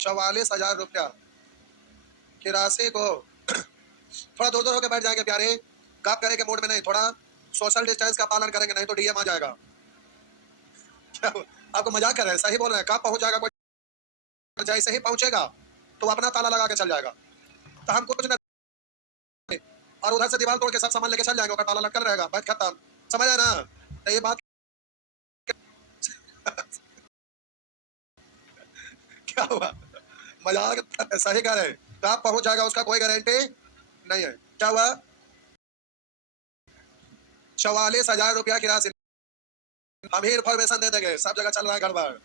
44,000 रुपया की राशि को थोड़ा दूर दूर होकर बैठ जाएंगे प्यारे, गप करे के मूड में नहीं, थोड़ा सोशल डिस्टेंस का पालन करेंगे, नहीं तो डीएम आ जाएगा। क्या हुआ? आपको मजाक कर रहे हैं, सही बोल रहे हैं। कब पहुंच जाएगा कोई, जैसे ही पहुंचेगा तो अपना ताला लगा के चल जाएगा, तो हम कुछ नहीं, और उधर से दीवार तोड़ के सब सामान लेके चल जाएंगे, उसका ताला लटकल रहेगा, बस खत्म। समझ आया ना? तो ये बात क्या हुआ? मजाक सही कह रहे हैं। कब पहुंच जाएगा उसका कोई गारंटी नहीं है। क्या हुआ? 44,000 रुपया की राशि हम ही इन्फॉर्मेशन दे देंगे, सब जगह चल रहा है गड़बड़।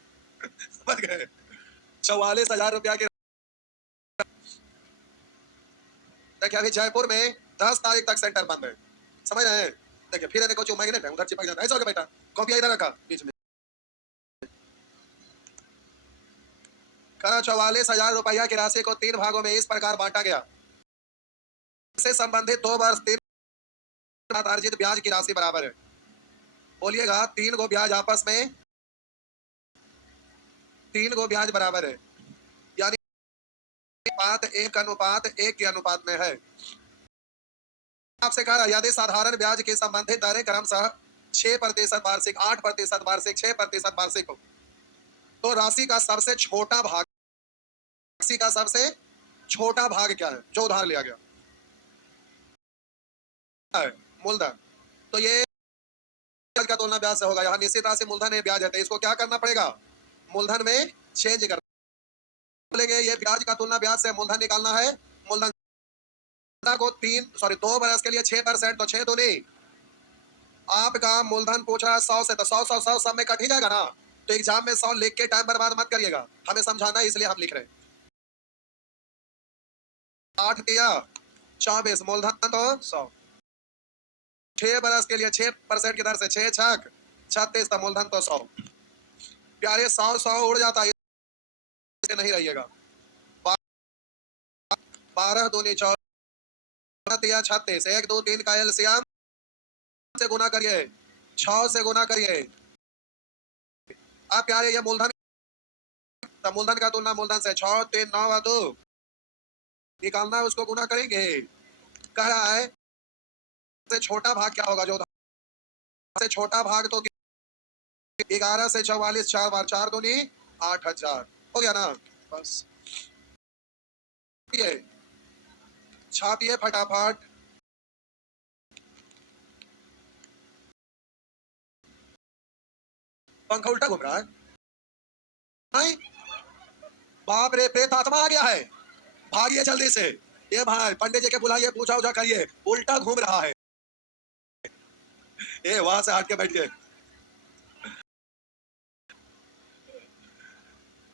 समझ गए? 44,000 रुपया की। देखिए अभी जयपुर में 10 तारीख तक सेंटर बंद है, समझ रहे हैं? देखिए फिर देखो जो मैग्नेट है उधर चिपक जाता है, ऐसा हो गया बेटा, कॉपी इधर रखा बीच में। करा 44,000 रुपया की राशि को 3 भागों में इस प्रकार बांटा गया। इससे संबंधित 2 वर्ष 3 अर्जित ब्याज की राशि बराबर है। बोलिएगा, 3 गो ब्याज आपस में 3 गो ब्याज बराबर है, यानी 1:1 के अनुपात में है। आपसे कह रहा यदि साधारण ब्याज के संबंधित दरें क्रमशः 6% वार्षिक, 8% वार्षिक, 6% वार्षिक हो, तो राशि का सबसे छोटा भाग, राशि का सबसे छोटा भाग क्या है जो उधार लिया गया है? मूलधन। तो ये ब्याज का तुलना ब्याज से होगा, यहाँ निश्चित राशि मूलधन है, ब्याज है, तो इसको क्या करना पड़ेगा? मूलधन में चेंज कर बोलेंगे, ये ब्याज का तुलना ब्याज से मूलधन निकालना है। मूलधन को 2 बरस के लिए 6%, तो 6 दूनी, आपका मूलधन पूछ रहा है 100 से, तो 100 सब में कट ही जाएगा ना। तो एग्जाम में 100 लिख के टाइम बर्बाद मत करिएगा, हमें समझाना है इसलिए हम लिख रहे हैं। 8×3 = 24, मूलधन तो 100, 6 बरस के लिए 6% की दर से 6×6 = 36, तो मूलधन तो 100। प्यारे 100 उड़ जाता है, इससे नहीं रहिएगा। 12×2 = 24, 1 2 3 का एलसीएम से गुना करिए, 6 से गुना करिए। अब प्यारे ये मूलधन, तो मूलधन का तुलना मूलधन से 6 3 9 और 2 निकालना है, उसको गुना करेंगे। कह रहा है से छोटा भाग क्या होगा, जो से छोटा भाग तो 11 से 44, 4 बार 4 दूनी 8,000 हो गया ना। बस ये छापिए फटाफट। पंखा उल्टा घूम रहा है, नहीं? बाप रे, प्रेत आत्मा आ गया है, भागिए जल्दी से। ये भाई पंडित जी के बुलाइए, पूछा उछा करिए, उल्टा घूम रहा है। ये वहां से हट के बैठिए।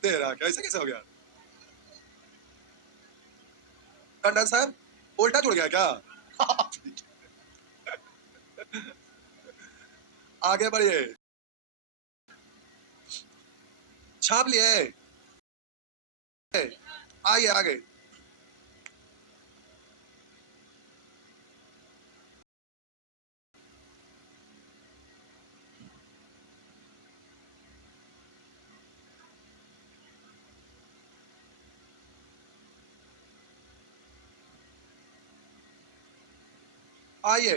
तेरा कैसे कैसे हो गया? कंडेंसर उल्टा जुड़ गया क्या? आगे बढ़िए, छाप लिए, आइए आगे। आइए,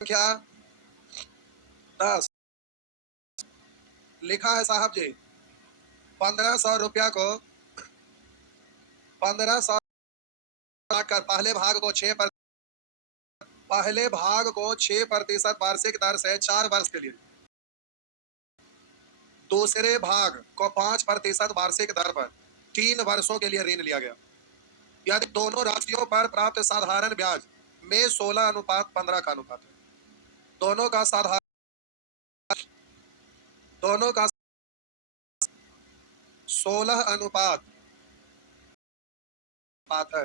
क्या 10 लिखा है साहब जी। 1,500 रुपया को 1,500 कर पहले भाग को 6% वार्षिक दर से 4 वर्ष के लिए, दूसरे भाग को 5% वार्षिक दर पर 3 वर्षों के लिए ऋण लिया गया। यदि दोनों राशियों पर प्राप्त साधारण ब्याज में 16:15 का अनुपात है, दोनों का साधारण दोनों का 16 अनुपात है,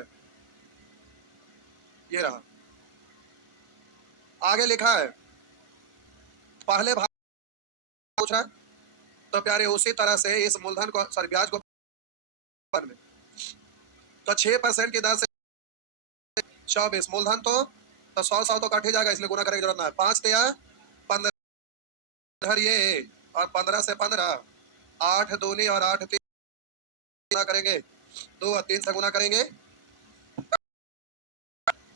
ये रहा। आगे लिखा है पहले भाग पूछ रहा है, तो प्यारे उसी तरह से इस मूलधन को ब्याज को में तो 6% की दर से 24, मूलधन तो 100 तो कट ही जाएगा, इसलिए गुना करने की जरूरत ना है। 5×15 ये, और 15 से 15, 8 दूनी और 8 तीन गुना करेंगे, 2 और 3 से गुना करेंगे,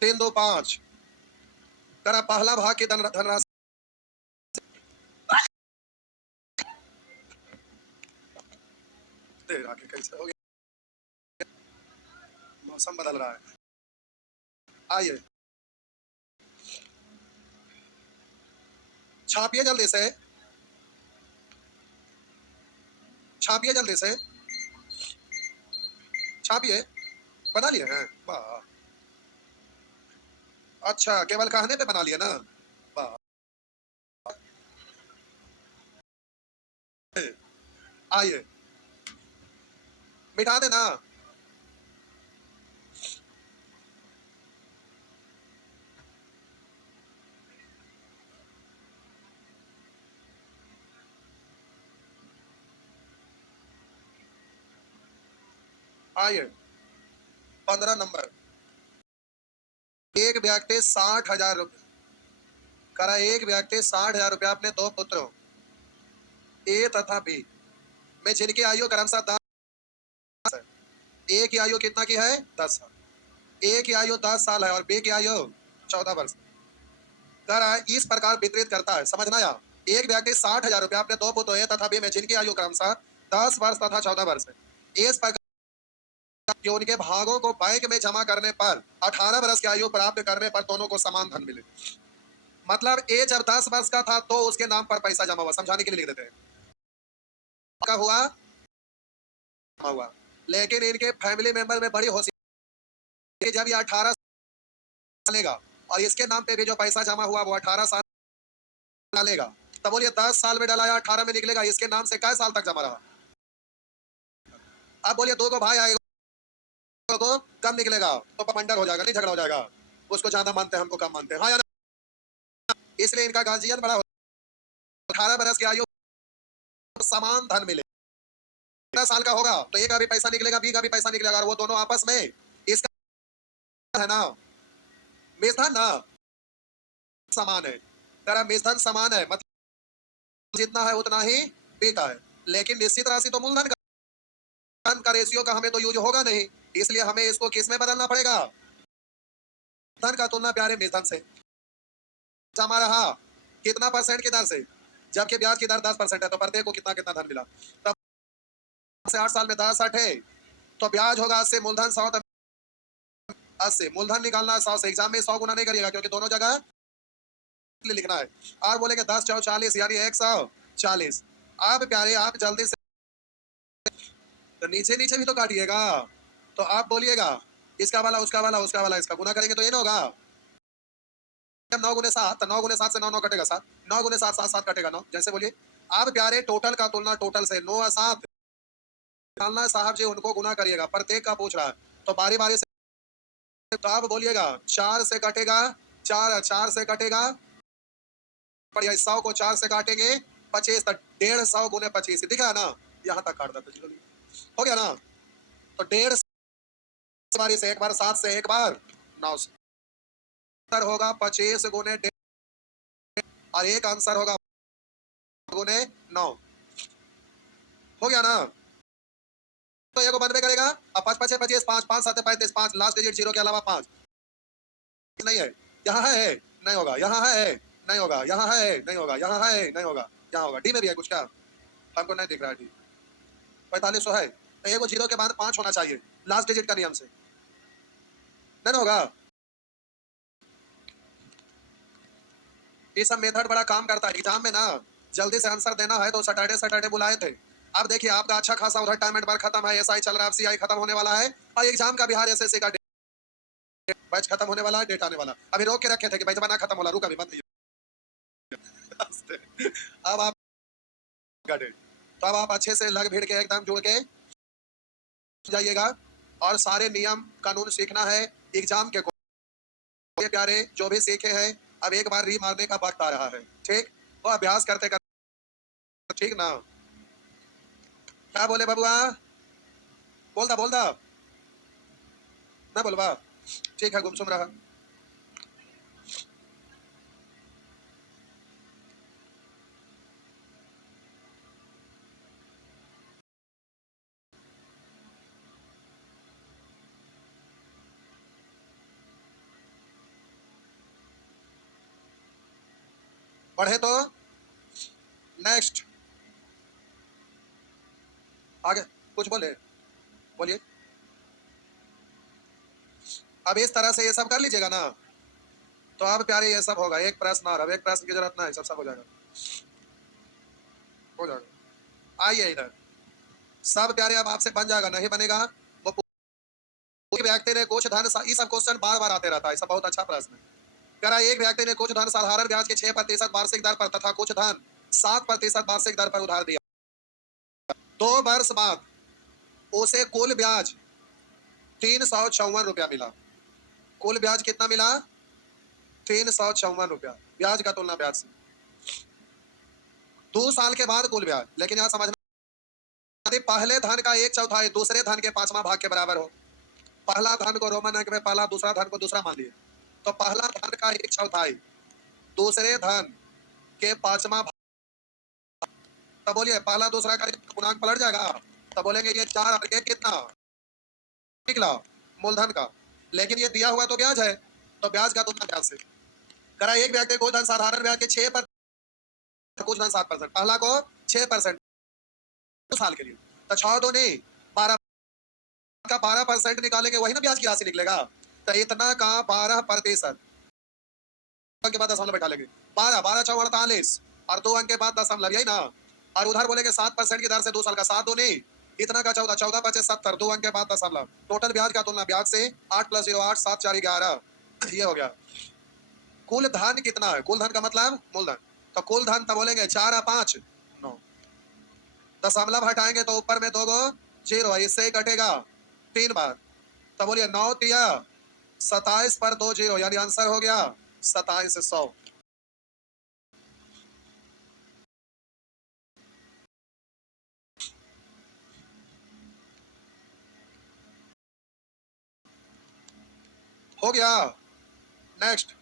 3 2 5। करा पहला भाग की धनराशि देर आके कैसे हो गया, मौसम बदल रहा है। आइए छापिए जल्दी से, छापिए जल्दी से, छापिए। बना लिए हैं, वाह। अच्छा केवल कहने पे बना लिए ना, वाह। आइए मिटा देना। आइए 15 नंबर, एक व्यक्ति 60,000 रुपये करा, एक व्यक्ति 60,000 रुपया अपने 2 पुत्रों ए तथा बी में जिनकी आयु क्रमशः 10 है। ए की आयु कितना की है? 10 साल। ए की आयु 10 साल है और बी की आयु 14 वर्ष। कह रहा है इस प्रकार वितरित करता है, समझना यार। एक व्यक्ति 60,000 रुपया अपने 2 पुत्रों ए तथा बी में जिनकी आयु क्रमशः 10 वर्ष तथा 14 वर्ष है, इस प्रकार कि उनके भागों को बैंक में जमा करने पर 18 वर्ष की आयु प्राप्त करने पर दोनों को समान धन मिले। मतलब ए जब 10 वर्ष का था तो उसके नाम पर पैसा जमा हुआ, समझाने के लिए लिख देते हैं। क्या हुआ? हुआ। लेकिन इनके फैमिली मेंबर में बड़ी होशियारी, जब ये 18 लेगा और इसके नाम पे भी जो पैसा जमा हुआ वो 18 साल डालेगा, तब बोलिए 10 साल में डलाया 18 में निकलेगा, इसके नाम से कई साल तक जमा रहा? अब बोलिए 2 को भाई आएगा को कम निकलेगा तो पमंडर हो जाएगा, नहीं झगड़ा हो जाएगा। उसको ज्यादा मानते हैं, हमको कम मानते हैं, हाँ या ना? इसलिए इनका गार्जियन बड़ा 18 वर्ष की आयु समान धन मिले। 15 साल का होगा तो ए का भी पैसा निकलेगा, बी का भी पैसा निकलेगा, और वो दोनों आपस में इसका है ना मेजधन ना समान है। तेरा मेजधन समान है, मतलब जितना है उतना ही बीता है। लेकिन निश्चित राशि तो मूलधन का रेशियो का हमें तो यूज होगा नहीं, इसलिए हमें इसको किस में बदलना पड़ेगा? धन का तुलना प्यारे मेजधन से जमा रहा कितना परसेंट की दर से, जबकि ब्याज की दर 10% है, तो प्रत्येक को कितना कितना धन मिला। तब से 8 साल में 10 8 है तो ब्याज होगा 80, मूलधन 100, 80 मूलधन निकालना है 100 से। एग्जाम में 100 गुना नहीं करिएगा क्योंकि दोनों जगह लिखना है। और बोलेंगे 10 4 40 यानी 140। आप प्यारे आप जल्दी से तो नीचे नीचे भी तो काटिएगा, तो आप बोलिएगा इसका वाला उसका वाला उसका वाला इसका गुना करेंगे तो ये ना होगा। 9 गुने 7 तो 9 गुने 7 से 9 9 कटेगा 7, 9 गुने 7 7 7 कटेगा 9। जैसे बोलिए आप प्यारे टोटल का तुलना टोटल से 9 और 7 निकालना है साहब जी, उनको गुना करिएगा, प्रत्येक का पूछ रहा है तो बारी बारी से। तो आप बोलिएगा 4 से कटेगा, 4 4 से कटेगा, बढ़िया 100 को 4 से काटेंगे 25 तक 150 गुने 25 दिखा ना, यहाँ तक काट देते हो गया ना। तो 150 बारी से एक बार 7 से एक बार 9 से आंसर होगा 25 गुने 1.5 और एक आंसर होगा गुने 9। हो गया ना? तो ये को बंद में करेगा। अब 5 5 25 5 5 7 35 5 लास्ट डिजिट 0 के अलावा 5 नहीं है, यहाँ है नहीं होगा, यहाँ है नहीं होगा, यहाँ है नहीं होगा, यहाँ है नहीं होगा, यहाँ होगा। डी में भी है कुछ क्या? हमको नहीं दिख रहा है डी। 4500 है तो एक 0 के बाद 5 होना चाहिए लास्ट डिजिट का नियम से, नहीं होगा। ये सब मेथड बड़ा काम करता है एग्जाम में ना। जल्दी से आंसर देना है तो सैटरडे सैटरडे बुलाए थे। अब देखिए आपका अच्छा खासा उधर टाइम एंड बार खत्म है, एसआई चल रहा है, सीआई खत्म होने वाला है और एग्जाम का बिहार एसएससी का बैच खत्म होने वाला है, डेट आने वाला। अभी रोक के रखे थे कि भाई जमाना खत्म होला, रुक अभी मत अब आप डेट, तो अब आप अच्छे से लग भीड़ के एकदम जुड़ के जाइएगा और सारे नियम कानून सीखना है एग्जाम के को। प्यारे जो भी सीखे हैं अब एक बार री मारने का वक्त आ रहा है, ठीक? तो अभ्यास करते करते, ठीक ना? क्या बोले बबुआ? बोल दा ना बोलवा, ठीक है गुमसुम रहा। बढ़े तो नेक्स्ट आगे कुछ बोलिए। अब इस तरह से ये सब कर लीजिएगा ना, तो अब प्यारे ये सब होगा। एक प्रश्न और, अब एक प्रश्न की जरूरत नहीं, सब हो जाएगा, हो जाएगा। आइए इधर, सब प्यारे अब आपसे बन जाएगा, नहीं बनेगा वो कोई व्यक्ति ने कुछ धन, ये सब क्वेश्चन बार बार आते रहता है, सब बहुत अच्छा प्रश्न है। कह रहा है एक व्यक्ति ने कुछ धन साधारण ब्याज के 6% वार्षिक दर पर तथा कुछ धन 7% वार्षिक दर पर उधार दिया। 2 वर्ष बाद उसे कुल ब्याज 354 रुपया मिला। कुल ब्याज कितना मिला? 354 रुपया, ब्याज का तुलना ब्याज से। 2 साल के बाद कुल ब्याज, लेकिन यहाँ समझना, यदि पहले धन का 1/4 दूसरे धन के 5वां भाग के बराबर हो, पहला धन को रोमन अंक में पहला, दूसरा धन को दूसरा मान लिए, तो पहला धन का 1/4 दूसरे धन के 5वां भाग, तब बोलिए पहला दूसरा का गुणांक पलट जाएगा, तब बोलेंगे ये 4 और ये कितना निकला मूलधन का, लेकिन ये दिया हुआ तो ब्याज है, तो ब्याज का तुलना ब्याज से। करा एक व्यक्ति को धन साधारण ब्याज के 6%, कुछ धन 7%, पहला को 6% 2 साल के लिए, तो 6 2 नहीं 12 का 12% निकालेंगे, वही ना ब्याज की राशि निकलेगा। तो इतना का 12% के बाद दशमलव बैठा लेंगे, 12 12 4 48 और 2 अंक के बाद दशमलव, यही ना। और उधर बोलेंगे 7% की दर से 2 साल का, 7 2 नहीं इतना का 14 14 5 70, 2 अंक के बाद दशमलव, टोटल ब्याज का तुलना ब्याज से। 8 + 0 8 7 4 11, ये हो गया। कुल धन कितना है? कुल धन का मतलब मूलधन, तो कुल धन तब बोलेंगे 4 और 5 9, दशमलव हटाएंगे तो ऊपर में 2 गो 0, इससे ही कटेगा 3 बार, तब बोलिए 9 तिया 27 पर 2 0, यानी आंसर हो गया 2700। हो गया। नेक्स्ट,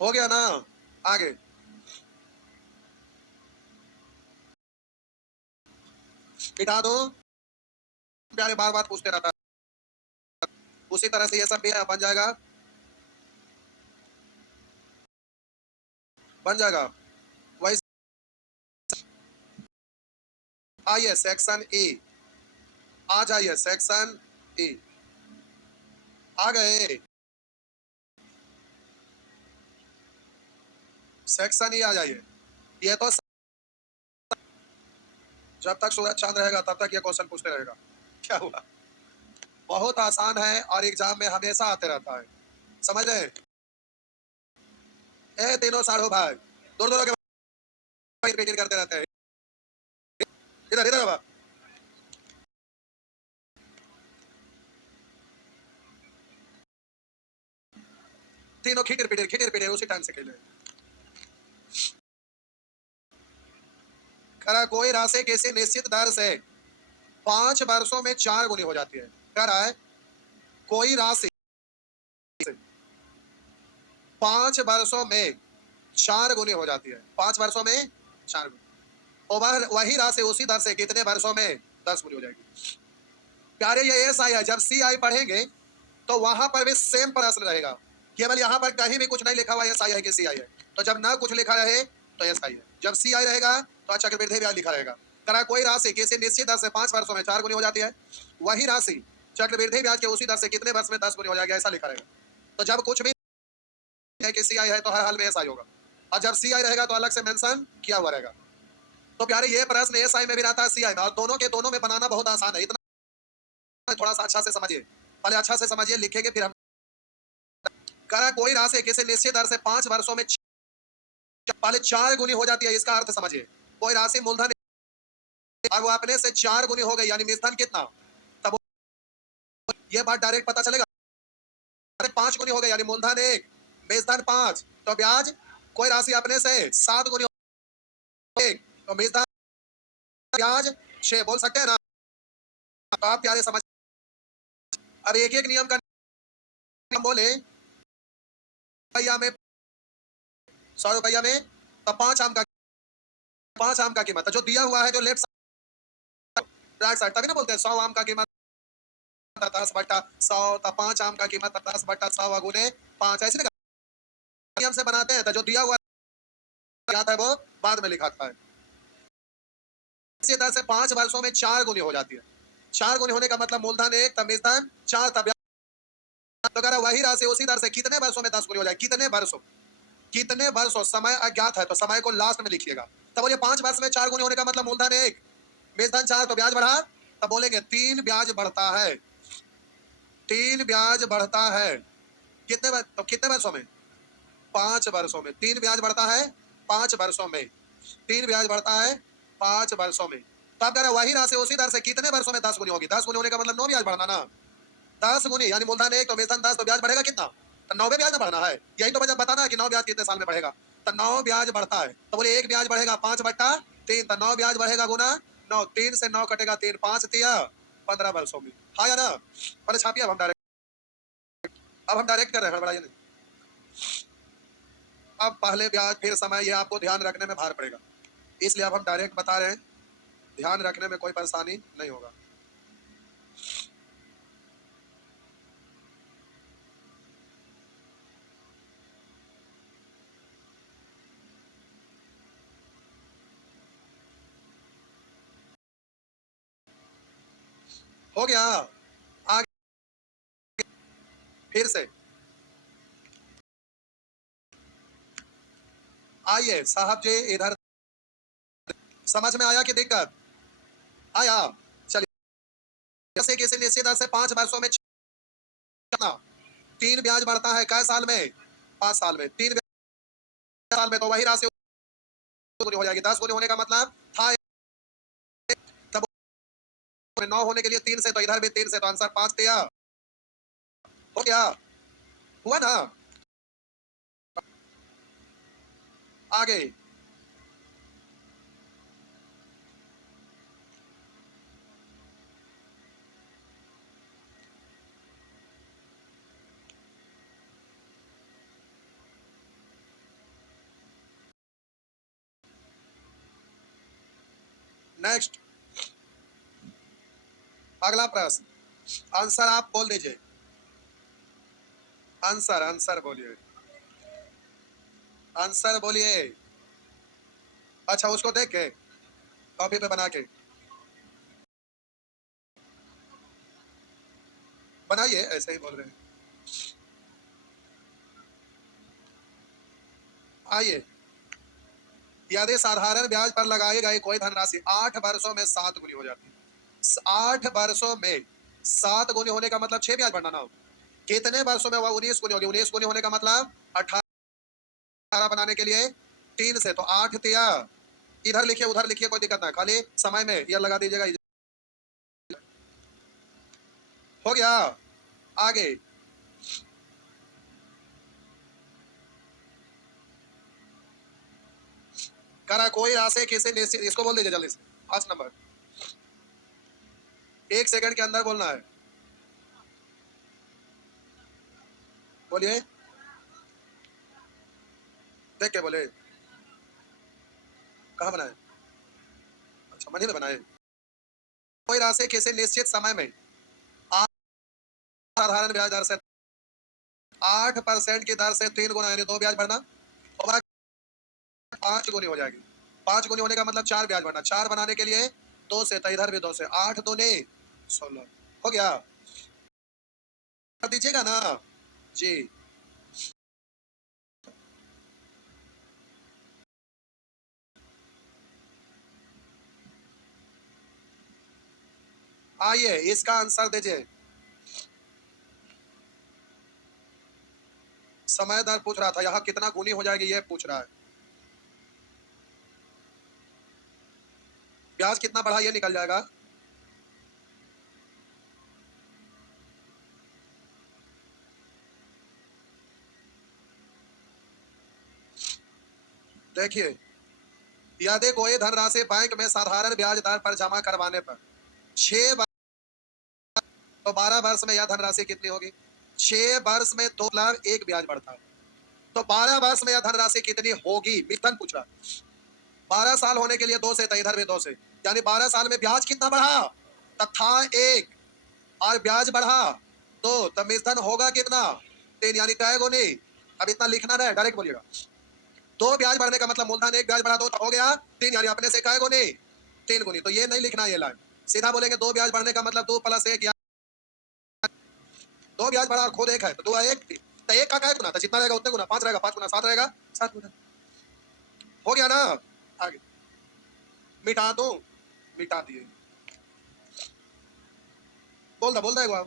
हो गया ना, आगे मिटा दो, प्यारे बार बार पूछते रहता है। उसी तरह से ये सब भी है, बन जाएगा, बन जाएगा वही। आइए सेक्शन ए, आ जाइए सेक्शन ए, आ गए सेक्शन ए, आ जाइए। ये तो जब तक सूरज चांद रहेगा तब तक ये क्वेश्चन पूछते रहेगा, क्या हुआ? बहुत आसान है और एग्जाम में हमेशा आते रहता है, समझ रहे? ए तीनों साढ़ो भाई दूर दूर के रिपीट करते रहते हैं, इधर इधर बाबा। तीनों खिटर पीटे उसी टाइम से खेले। करा कोई राशि किसी निश्चित दर से 5 वर्षों में 4 गुनी हो जाती है। कह रहा है कोई राशि 5 वर्षों में 4 गुनी हो जाती है, 5 वर्षों में 4 गुनी, और वही राशि उसी दर से कितने वर्षों में 10 गुनी हो जाएगी। प्यारे ये एस आई है, जब सी आई पढ़ेंगे तो वहां पर भी सेम प्रश्न रहेगा, केवल यहाँ पर कहीं भी कुछ नहीं लिखा हुआ एस आई है कि सी आई है, तो जब ना कुछ लिखा रहे तो एस आई है, जब सी आई रहेगा तो चक्रवृद्धि ब्याज लिखा रहेगा। करा कोई राशि किसी निश्चित दर से 5 वर्षों में 4 गुनी हो जाती है, वही राशि चक्रवृद्धि ब्याज के उसी दर से कितने वर्ष में 10 गुनी हो जाएगी, ऐसा लिखा रहेगा। तो जब कुछ भी है कि सी आई है तो हर हाल में एस आई होगा, और जब सी आई रहेगा तो अलग से मेंशन किया हुआ रहेगा। तो प्यारे ये प्रश्न एस आई में भी रहता है, सी आई में, और दोनों के दोनों में बनाना बहुत आसान है, इतना थोड़ा सा अच्छा से समझिए, पहले अच्छा से समझिए, लिखेंगे फिर हम। करा कोई राशि किसी निश्चित दर से 5 वर्षों में पहले 4 गुनी हो जाती है, इसका अर्थ समझिए। कोई राशि मूलधन और वो अपने से 4 गुनी हो गई, यानी निधन कितना, तब ये बात डायरेक्ट पता चलेगा। 5 गुनी हो गई यानी मूलधन 1 बेचधन 5, तो ब्याज कोई राशि अपने से 7 गुनी हो गई, तो बेचधन ब्याज 6, बोल सकते हैं ना? तो आप प्यारे समझ, अब एक एक नियम का नियम बोले, रुपया में 100 रुपया में तो 5 आम का कीमत जो दिया हुआ है, जो लेफ्ट राइट साइड, तभी ना बोलते हैं 100 आम का कीमत 10/100, तो 5 आम का कीमत 10/100 गुने 5, ऐसे नियम से बनाते हैं। तो जो दिया हुआ है वो बाद में लिखा था। इसी तरह से 5 वर्षों में 4 गुनी हो जाती है। 4 गुनी होने का मतलब मूलधन 1 तब मेजधन 4 तब तो अगर वही राशि उसी दर से कितने वर्षों में 10 गुनी हो जाए, कितने वर्षों, समय अज्ञात है तो समय को लास्ट में लिखिएगा। तब बोलिए 5 वर्ष में 4 गुनी होने का मतलब मूलधन 1 मेजधन 4 तो ब्याज बढ़ा, तब बोलेंगे 3 ब्याज बढ़ता है, 3 ब्याज बढ़ता है। कितने वर्षों में? 5 वर्षों में 3 ब्याज बढ़ता है, 5 वर्षों में 3 ब्याज बढ़ता है, 5 वर्षों में। तो आप कह रहे हैं वही राशि उसी दर से कितने वर्षों में 10 गुनी होगी? 10 गुनी होने का मतलब 9 ब्याज बढ़ना ना, 10 गुनी यानी मूलधन 1 तो मेजधन 10 तो ब्याज बढ़ेगा कितना? तो 9वें ब्याज में बढ़ना है। यही तो वजह बताना है कि 9 ब्याज कितने साल में बढ़ेगा। तो 9 ब्याज बढ़ता है, तो बोले 1 ब्याज बढ़ेगा 5/3, तो 9 ब्याज बढ़ेगा गुना 9, 3 से 9 कटेगा 3, 5 तिया 15 वर्षों में। हाँ या ना? पहले छापिए, अब हम डायरेक्ट कर रहे हैं, हड़बड़ाइए नहीं। अब पहले ब्याज फिर समय, ये आपको ध्यान रखने में भार पड़ेगा, इसलिए अब हम डायरेक्ट बता रहे हैं, ध्यान रखने में कोई परेशानी नहीं होगा। हो गया? आगे फिर से आइए साहब जी इधर, समझ में आया कि दिक्कत आया? चलिए, जैसे किसी निश्चित दर से 5 वर्षों में कितना 3 ब्याज बढ़ता है, कै साल में? 5 साल में। 3 साल में तो वही राशि गुनी हो जाएगी। 10 गुनी होने का मतलब था, तब 9 होने के लिए 3 से, तो इधर भी 3 से, तो आंसर 5 दिया। हो गया? हुआ ना? आगे नेक्स्ट, अगला प्रश्न, आंसर आप बोल दीजिए। आंसर बोलिए, आंसर बोलिए। अच्छा, उसको देख के कॉपी पे बना के बनाइए, ऐसे ही बोल रहे हैं। आइए, यदि साधारण ब्याज पर लगाई गई कोई धनराशि 8 वर्षों में 7 गुनी हो जाती है, 8 वर्षों में 7 गुनी होने का मतलब 6 ब्याज बढ़ना ना हो, कितने वर्षों में वह 19 गुनी होगी? 19 गुनी होने का मतलब 18 बनाने के लिए 3 से, तो 8 तिया, इधर लिखिए उधर लिखिए, कोई दिक्कत ना, खाली समय में यह लगा दीजिएगा। हो गया? आगे करा कोई राशि किसी निश्चित, इसको बोल दीजिए जल्दी से, 5 नंबर, 1 सेकंड के अंदर बोलना है। बोलिए, देख के बोले, कहाँ बनाए? अच्छा, मनी में बनाए। कोई राशि किसी निश्चित समय में साधारण ब्याज दर से 8% की दर से 3 गुना यानी 2 ब्याज बढ़ना, और 5 गुनी हो जाएगी। 5 गुनी होने का मतलब 4 ब्याज बढ़ना, 4 बनाने के लिए 2 से, तो इधर भी 2 से, 8 दूने 16। हो गया? कर दीजिएगा ना जी। आइए इसका आंसर दीजिए। समय दर पूछ रहा था, यहाँ कितना गुनी हो जाएगी ये पूछ रहा है। ब्याज कितना बढ़ा ये निकल जाएगा। देखिए, यदि कोई धनराशि बैंक में साधारण ब्याज दर पर जमा करवाने पर 6 तो 12 वर्ष में यह धनराशि कितनी होगी? 6 वर्ष में 2 लाख 1 ब्याज बढ़ता है। तो 12 वर्ष में यह धनराशि कितनी होगी? मिथुन पूछ रहा। 12 साल होने के लिए 2 से, तो इधर भी 2 से, यानी 12 साल में ब्याज कितना बढ़ा? तब था 1 और ब्याज बढ़ा 2, तब मिथुन होगा कितना? 3, यानी कै गुनी। अब इतना लिखना नहीं, डायरेक्ट बोलिएगा। 2 ब्याज बढ़ने का मतलब मूलधन 1 ब्याज बढ़ा 2 तो हो गया 3, यानी अपने से कै गुनी? 3 गुनी। तो ये नहीं लिखना, ये लाइन सीधा बोलेंगे 2 ब्याज बढ़ने का मतलब 2 + 1, 2 ब्याज बढ़ा और खुद 1 है तो 2 1 3, तो 1 का कै गुना? तो जितना रहेगा उतने गुना, 5 रहेगा 5 गुना 7 रहेगा 7 गुना। हो गया ना? आगे मिटा दूं, मिटा दिए। बोल दो एक बार,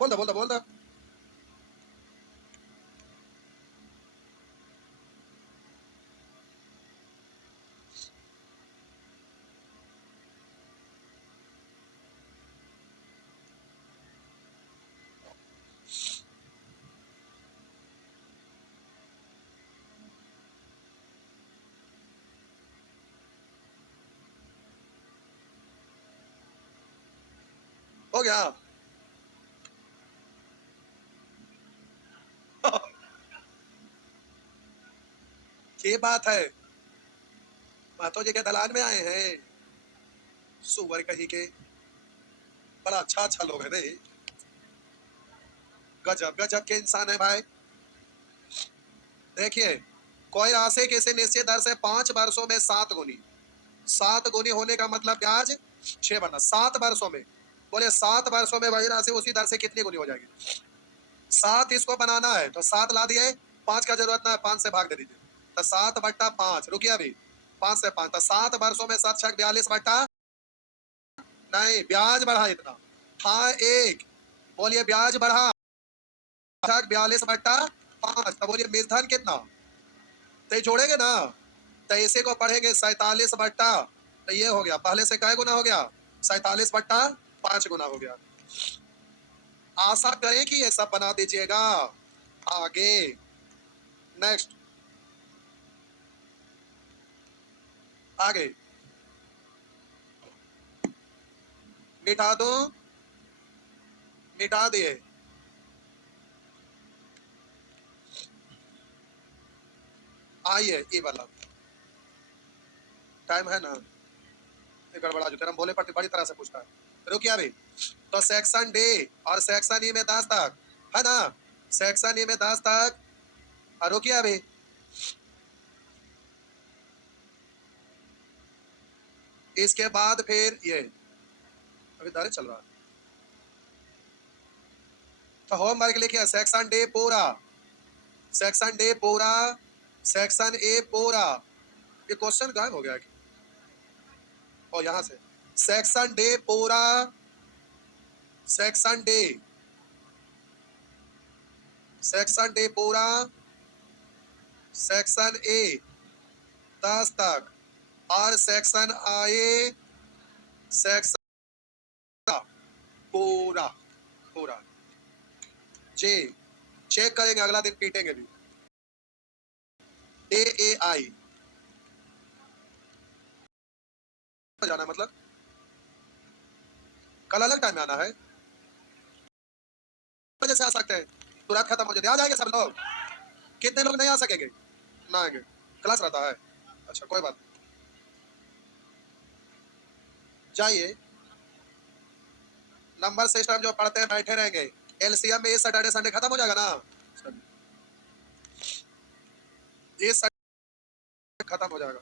बोल दो। हो गया। ये बात है, मातो जी के दलान में आए हैं, सुअर कहीं के। बड़ा अच्छा अच्छा लोग है रे, गजब गजब के इंसान है भाई। देखिए, कोई राशि किसी निश्चित दर से 5 वर्षों में 7 गुनी, 7 गुनी होने का मतलब ब्याज 6 बढ़ना 7 वर्षों में। बोले 7 वर्षों में वही राशि उसी दर से कितनी गुनी हो जाएगी? 7 इसको बनाना है तो 7 ला दिए, 5 का जरूरत ना है, 5 से भाग दे दीजिए, तो 7/5। रुकिए अभी, 5 से 5 तो 7 वर्षों में 7 छक 42 बट्टा, नहीं ब्याज बढ़ा इतना था 1, बोलिए ब्याज बढ़ा 42/5, तो बोलिए मूलधन कितना? तो ये जोड़ेंगे ना, तो इसी को पढ़ेंगे 47/, तो ये हो गया, पहले से कै गुना हो गया? 47/5 गुना हो गया। आशा करें कि ये सब बना दीजिएगा। आगे नेक्स्ट, आगे मिटा दो, मिटा दिए। आइए ये वाला टाइम है ना, ये गड़बड़ा जो हम बोले पड़ती बड़ी तरह से पूछता है। रुकिए अभी, तो सेक्शन डी और सेक्शन ई में 10 तक है ना, सेक्शन ई में 10 तक। और रुकिए अभी, इसके बाद फिर ये अभी दारे चल रहा है, तो होमवर्क लिखिए सेक्शन डी पूरा, सेक्शन डी पूरा, सेक्शन ए पूरा। ये क्वेश्चन गायब हो गया और यहां से सेक्शन डी पूरा, सेक्शन डी, सेक्शन डी पूरा, सेक्शन ए 10 तक और सेक्शन आई, सेक्शन पूरा पूरा। जे चेक करेंगे, अगला दिन पीटेंगे भी। ए ए आई जाना मतलब कल अलग टाइम में आना है, वजह से आ सकते हैं, तुरंत खत्म हो जाए, आ जाएंगे सब लोग। कितने लोग नहीं आ सकेंगे? ना आएंगे, क्लास रहता है। अच्छा कोई बात नहीं, जाइए। नंबर सिस्टम जो पढ़ते हैं बैठे रहेंगे, एलसीएम में इस सैटरडे संडे खत्म हो जाएगा ना, इस खत्म हो जाएगा।